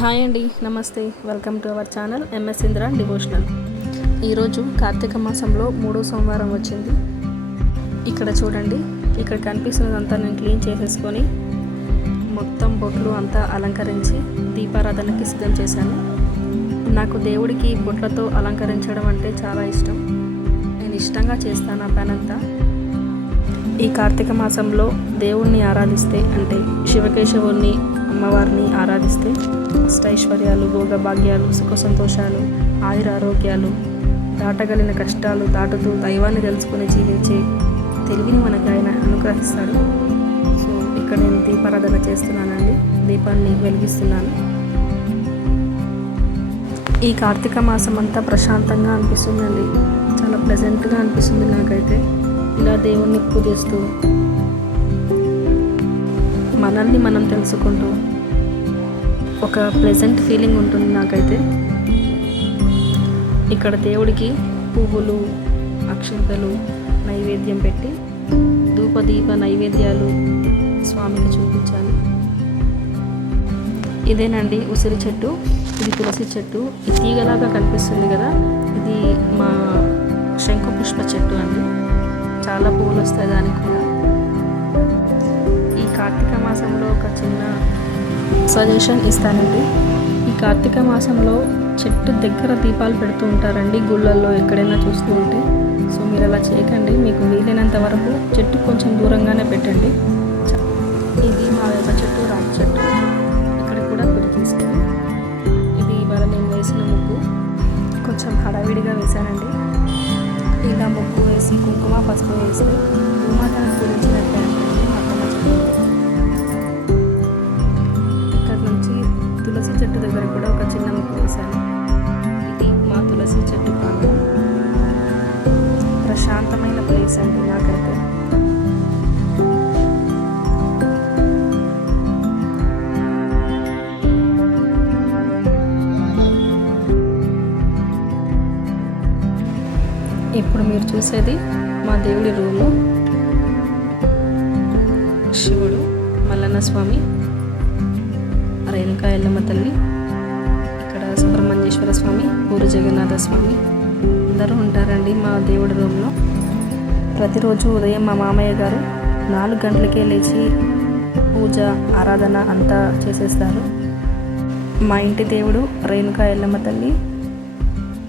Hi అండి నమస్తే. Welcome to our channel MS Indra devotional. ఈరోజు కార్తీక మాసంలో మూడో సోమవారం వచ్చింది. ఇక్కడ చూడండి ఇక్కడ కనిపిస్తున్నదంతా నేను క్లీన్ చేసేసుకొని మొత్తం బొట్లు అంతా అలంకరించి దీపారాధనకి సిద్ధం చేశాను. నాకు దేవుడికి బొట్లతో అలంకరించడం అంటే చాలా ఇష్టం. నేను ఇష్టంగా చేస్తాను ఆ పనంతా. ఈ కార్తీక మాసంలో దేవుణ్ణి ఆరాధిస్తే అంటే శివకేశవుణ్ణి అమ్మవారిని ఆరాధిస్తే అష్టైశ్వర్యాలు భోగభాగ్యాలు సుఖ సంతోషాలు ఆయుర ఆరోగ్యాలు దాటగలిగిన కష్టాలు దాటుతూ దైవాన్ని తెలుసుకుని జీవించే తెలివిని మనకు ఆయన అనుగ్రహిస్తాడు. సో ఇక్కడ నేను దీపారాధన చేస్తున్నానండి. దీపాన్ని వెలిగిస్తున్నాను. ఈ కార్తీక మాసం అంతా ప్రశాంతంగా అనిపిస్తుందండి. చాలా ప్లెజెంట్గా అనిపిస్తుంది నాకైతే. ఇలా దేవుణ్ణి పూజిస్తూ మనల్ని మనం తెలుసుకుంటూ ఒక ప్లెజెంట్ ఫీలింగ్ ఉంటుంది నాకైతే. ఇక్కడ దేవుడికి పువ్వులు అక్షంతలు నైవేద్యం పెట్టి ధూపదీప నైవేద్యాలు స్వామికి చూపించాలి. ఇదేనండి ఉసిరి చెట్టు. ఇది తులసి చెట్టు. ఈ తీగలాగా కనిపిస్తుంది కదా. ఇది మా శంకు చెట్టు అండి. చాలా పువ్వులు వస్తాయి దానికి కూడా. కార్తీక మాసంలో ఒక చిన్న సజెషన్ ఇస్తానండి. ఈ కార్తీక మాసంలో చెట్టు దగ్గర దీపాలు పెడుతూ ఉంటారండి గుళ్ళల్లో ఎక్కడైనా చూస్తూ ఉంటే. సో మీరు అలా చేయకండి. మీకు వీలైనంత వరకు చెట్టు కొంచెం దూరంగానే పెట్టండి. ఇది మా యొక్క చెట్టు రాగి చెట్టు. ఇక్కడ కూడా పెళ్ళి తీసుకుని ఇది ఇవాళ నేను వేసిన ముగ్గు. కొంచెం హడావిడిగా వేశానండి. ఇలా ముగ్గు వేసి కుంకుమ పసుపు వేసి భూమాతను పూజించినట్టే ఉంటుంది చెట్టు దగ్గర కూడా ఒక చిన్న ముగ్గు వేశాను. ఇది మా తులసి చెట్టు ప్రాంతం ప్రశాంతమైన ప్లేస్ అండి నాకైతే. ఇప్పుడు మీరు చూసేది మా దేవుడి రూము. శివుడు మల్లన్న స్వామి రేణుకా ఎల్లమ్మ తల్లి ఇక్కడ సుబ్రహ్మణ్యేశ్వర స్వామి పూరి జగన్నాథ స్వామి అందరూ ఉంటారండి మా దేవుడి రూమ్లో. ప్రతిరోజు ఉదయం మా మామయ్య గారు నాలుగు గంటలకే లేచి పూజ ఆరాధన అంతా చేసేస్తారు. మా ఇంటి దేవుడు రేణుకా ఎల్లమ్మ తల్లి.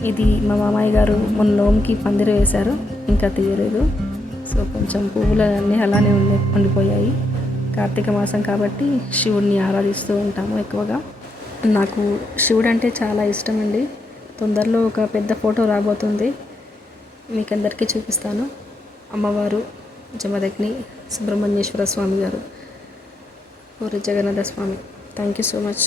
ఇది మా మామయ్య గారు మొన్న నోముకి పందిరి వేశారు ఇంకా తీయలేదు. సో కొంచెం పువ్వులు అన్నీ అలానే ఉండి ఉండిపోయాయి. కార్తీక మాసం కాబట్టి శివుడిని ఆరాధిస్తూ ఉంటాము ఎక్కువగా. నాకు శివుడు అంటే చాలా ఇష్టం అండి తొందరలో ఒక పెద్ద ఫోటో రాబోతుంది. మీకు అందరికీ చూపిస్తాను. అమ్మవారు జమదగ్ని సుబ్రహ్మణ్యేశ్వర స్వామి గారు. Puri Jagannatha Swami. Thank you so much